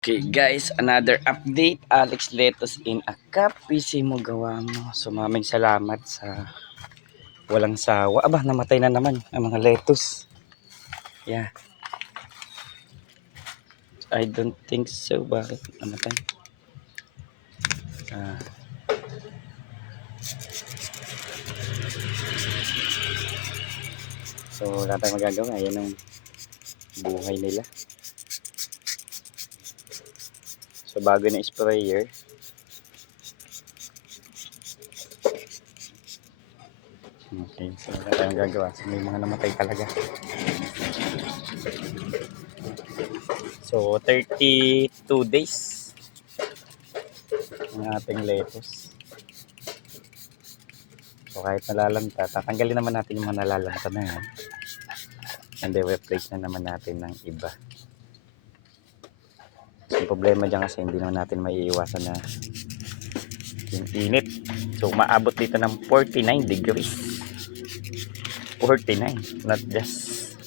Okay guys, another update. Alex Letos in a cup. PC mo gawa mo. So maraming salamat sa walang sawa. Aba, namatay na naman ang mga lettuce. Yeah. I don't think so. Bakit namatay? Ah. So wala tayong magagawa. Yan ang buhay nila. So bago na sprayer. Okay, so wala tayong gagawa. So may mga namatay talaga. So 32 days ang ating lettuce. So kahit nalalanta, tatanggalin naman natin yung mga nalalanta na yan. And then replace na naman natin ng iba. So, yung problema dyan kasi hindi naman natin maiiwasan na yung init. So maabot dito ng 49 degrees. 49, not just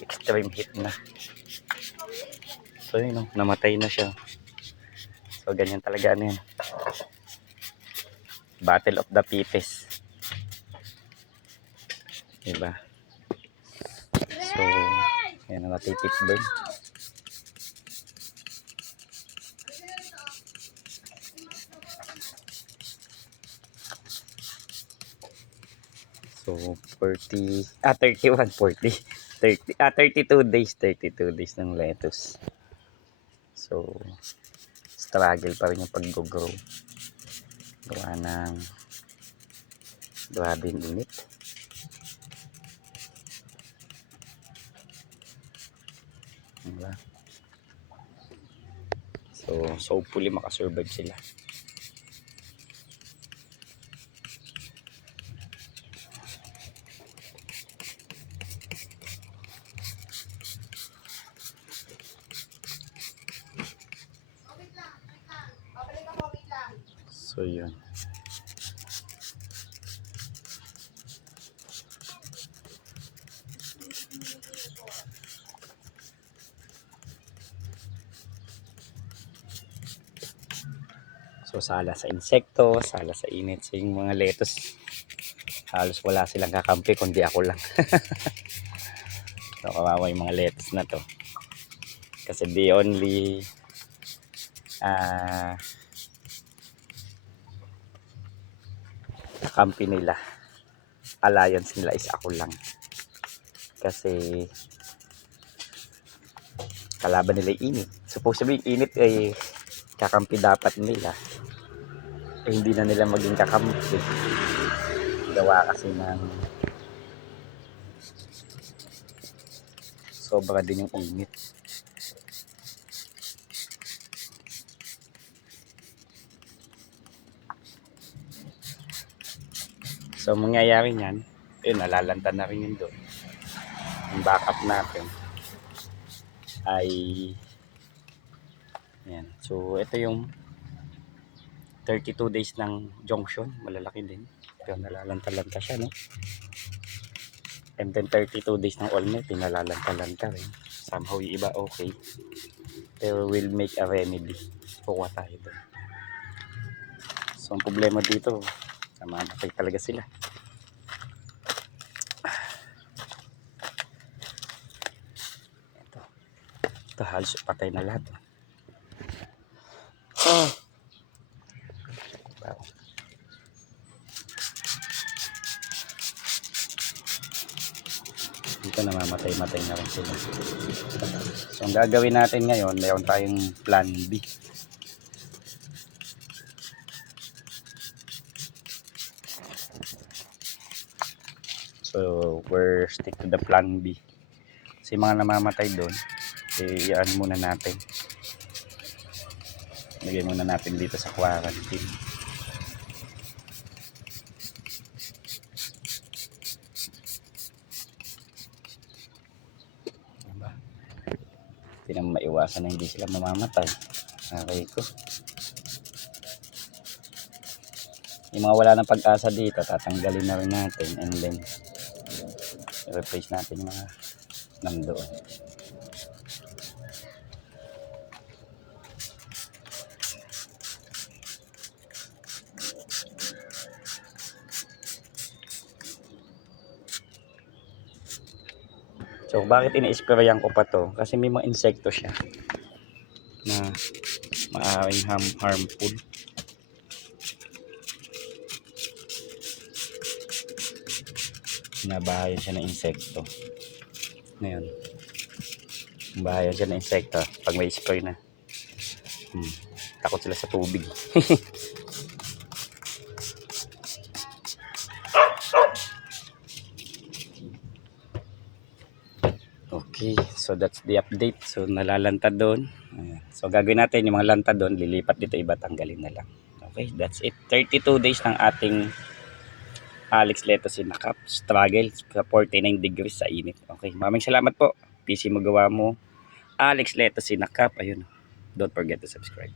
extreme heat na. So yun, namatay na siya. So ganyan talaga ano yan. Battle of the fittest. Diba? So, yan ang natitip burn. So, 31, 40. 32 days ng lettuce. So, struggle pa rin yung pag-grow. Gawa ng grabing init. Diba? So hopefully makasurvive sila. So yun. So sala sa insekto, sala sa init. So yung mga lettuce, halos wala silang kakampi kundi ako lang. So kawawa yung mga lettuce na to. Kasi the only kakampi nila, alliance nila is ako lang. Kasi kalaban nila yung init. Supposed to be init ay kakampi dapat nila. Eh, hindi na nila maging kakampi. Gawa kasi ng sobra din yung init. So mangyayari niyan, yun, nalalanta na rin yun doon. Yung backup natin ay yan. So ito yung 32 days ng junction, malalaki din. Pero nalalanta-lanta siya, no? And then 32 days ng ulmet, nalalanta-lanta rin. Somehow yung iba okay. Pero we'll make a remedy. Kukuha tayo doon. So ang problema dito, mamatay talaga sila. Ito halos patay na lahat. Dito namamatay-matay na rin sila. So ang gagawin natin ngayon, mayroon tayong plan B. So we're stick to the plan B. Kasi mga namamatay doon, iyan muna natin. Lagay muna natin dito sa quarantine. Diba? Hindi naman maiwasan na hindi sila mamamatay. Okay ko. Yung mga wala ng pag-asa dito, tatanggalin na rin natin and then i-replace natin yung mga nandoon. So bakit ini-sprayan ko pa to? Kasi may mga insekto siya na maaaring harmful. Nabahayan siya ng insekto. Ngayon, bahayan siya ng insekto pag may spray na. Takot sila sa tubig. Okay, so that's the update. So nalalantad doon. So gagawin natin yung mga lantad doon, lilipat dito, iba tanggalin na lang. Okay, that's it. 32 days ng ating Alex Lettuce Sinakap. Struggle sa 49 degrees sa init. Okay, maraming salamat po. PC magawa mo. Alex Lettuce Sinakap. Ayun. Don't forget to subscribe.